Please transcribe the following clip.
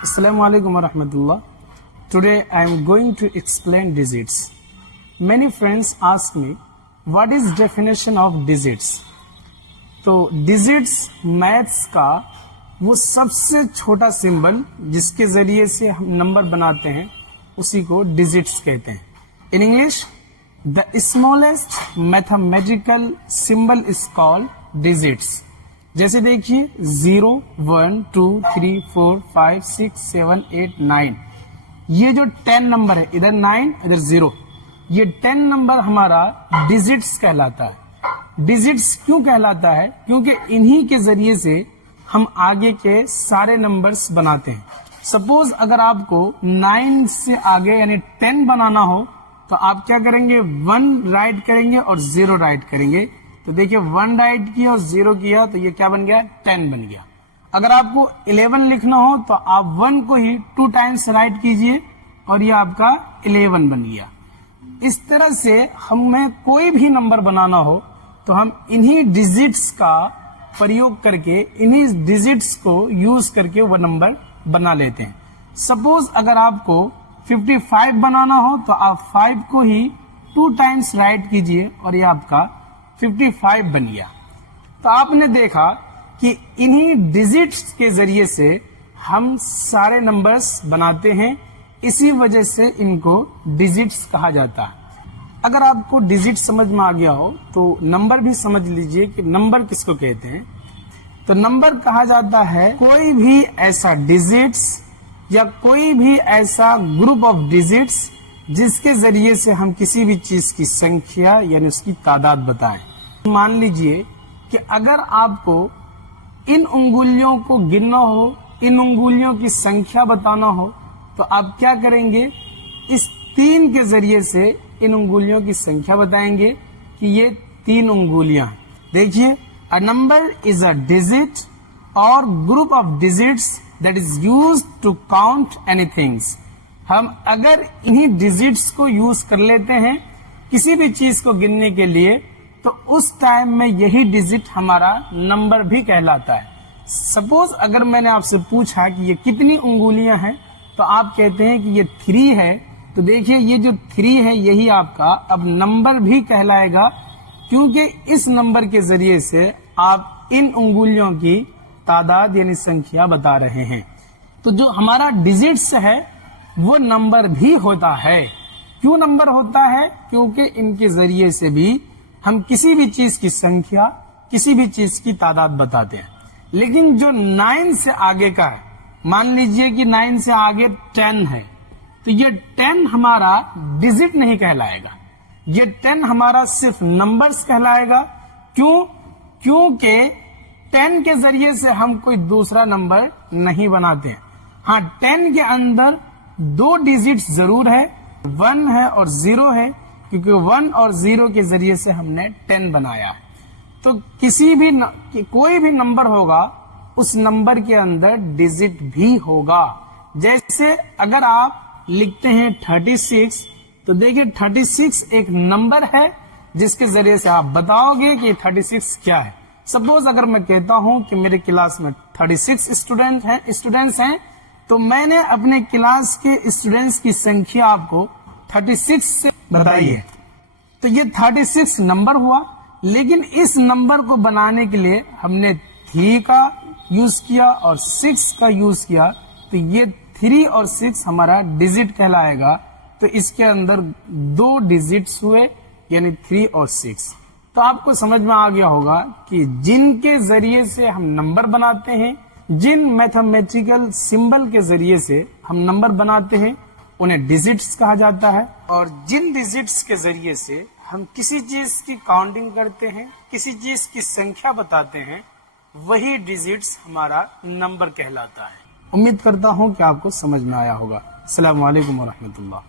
Assalamu alaikum wa rahmatullah. Today I am going to explain digits. Many friends ask me, what is definition of digits? तो digits maths का वो सबसे छोटा symbol जिसके जरिए से हम नंबर बनाते हैं उसी को digits कहते हैं. In English, the smallest mathematical symbol is called digits. जैसे देखिए 0, 1, 2, 3, 4, 5, 6, 7, 8, 9. ये जो 10 नंबर है, इधर 9 इधर 0, ये 10 नंबर हमारा डिजिट्स कहलाता है. डिजिट्स क्यों कहलाता है? क्योंकि इन्हीं के जरिए से हम आगे के सारे नंबर्स बनाते हैं. सपोज अगर आपको 9 से आगे यानी 10 बनाना हो तो आप क्या करेंगे, 1 राइट करेंगे और 0 राइट करेंगे. तो देखिए 1 राइट किया और 0 किया तो ये क्या बन गया, 10 बन गया. अगर आपको 11 लिखना हो तो आप 1 को ही 2 टाइम्स राइट कीजिए और ये आपका 11 बन गया. इस तरह से हमें कोई भी नंबर बनाना हो तो हम इन्हीं डिजिट्स का प्रयोग करके, इन्हीं डिजिट्स को यूज करके वो नंबर बना लेते हैं. सपोज अगर आपको 55 बनाना हो तो आप 5 को ही 2 टाइम्स राइट कीजिए और ये आपका 55 बन गया. तो आपने देखा कि इन्हीं डिजिट्स के जरिए से हम सारे नंबर्स बनाते हैं, इसी वजह से इनको डिजिट्स कहा जाता है. अगर आपको डिजिट समझ में आ गया हो तो नंबर भी समझ लीजिए कि नंबर किसको कहते हैं. तो नंबर कहा जाता है कोई भी ऐसा डिजिट्स या कोई भी ऐसा ग्रुप ऑफ डिजिट्स जिसके जरिए से हम किसी भी चीज की संख्या यानी उसकी तादाद बताएं. मान लीजिए कि अगर आपको इन उंगलियों को गिनना हो, इन उंगलियों की संख्या बताना हो तो आप क्या करेंगे, इस 3 के जरिए से इन उंगलियों की संख्या बताएंगे कि ये 3 उंगलियां. देखिए, a number is a digit or group of digits that is used to count anything. हम अगर इन्हीं डिजिट्स को यूज कर लेते हैं किसी भी चीज को गिनने के लिए तो उस टाइम में यही डिजिट हमारा नंबर भी कहलाता है. सपोज अगर मैंने आपसे पूछा कि ये कितनी उंगलियां हैं तो आप कहते हैं कि ये 3 है. तो देखिए ये जो 3 है यही आपका अब नंबर भी कहलाएगा, क्योंकि इस नंबर के जरिए से आप इन उंगलियों की तादाद यानी संख्या बता रहे हैं. तो जो हमारा डिजिट्स है वो नंबर भी होता है. क्यों नंबर होता है? क्योंकि इनके जरिए से भी हम किसी भी चीज की संख्या, किसी भी चीज की तादाद बताते हैं. लेकिन जो 9 से आगे का है, मान लीजिए कि 9 से आगे 10 है, तो ये 10 हमारा डिजिट नहीं कहलाएगा, ये 10 हमारा सिर्फ नंबर्स कहलाएगा. क्यों? क्योंकि 10 के जरिए से हम कोई दूसरा नंबर नहीं बनाते हैं. हाँ, 10 के अंदर 2 डिजिट्स जरूर है, 1 है और 0 है, क्योंकि 1 और 0 के जरिए से हमने 10 बनाया है. तो कोई भी नंबर होगा उस नंबर के अंदर डिजिट भी होगा. जैसे अगर आप लिखते हैं 36 तो देखिए 36 एक नंबर है जिसके जरिए से आप बताओगे कि 36 क्या है. सपोज अगर मैं कहता हूं कि मेरे क्लास में 36 स्टूडेंट्स हैं तो मैंने अपने क्लास के स्टूडेंट्स की संख्या आपको 36 से बताई है. तो ये 36 नंबर हुआ, लेकिन इस नंबर को बनाने के लिए हमने 3 का यूज किया और 6 का यूज किया. तो ये 3 और 6 हमारा डिजिट कहलाएगा. तो इसके अंदर 2 डिजिट्स हुए यानी 3 और 6. तो आपको समझ में आ गया होगा कि जिनके जरिए से हम नंबर बनाते हैं, जिन मैथमेटिकल सिंबल के जरिए से हम नंबर बनाते हैं उन्हें डिजिट्स कहा जाता है. और जिन डिजिट्स के जरिए से हम किसी चीज की काउंटिंग करते हैं, किसी चीज की संख्या बताते हैं, वही डिजिट्स हमारा नंबर कहलाता है. उम्मीद करता हूं कि आपको समझ में आया होगा. अस्सलाम वालेकुम व रहमतुल्लाह.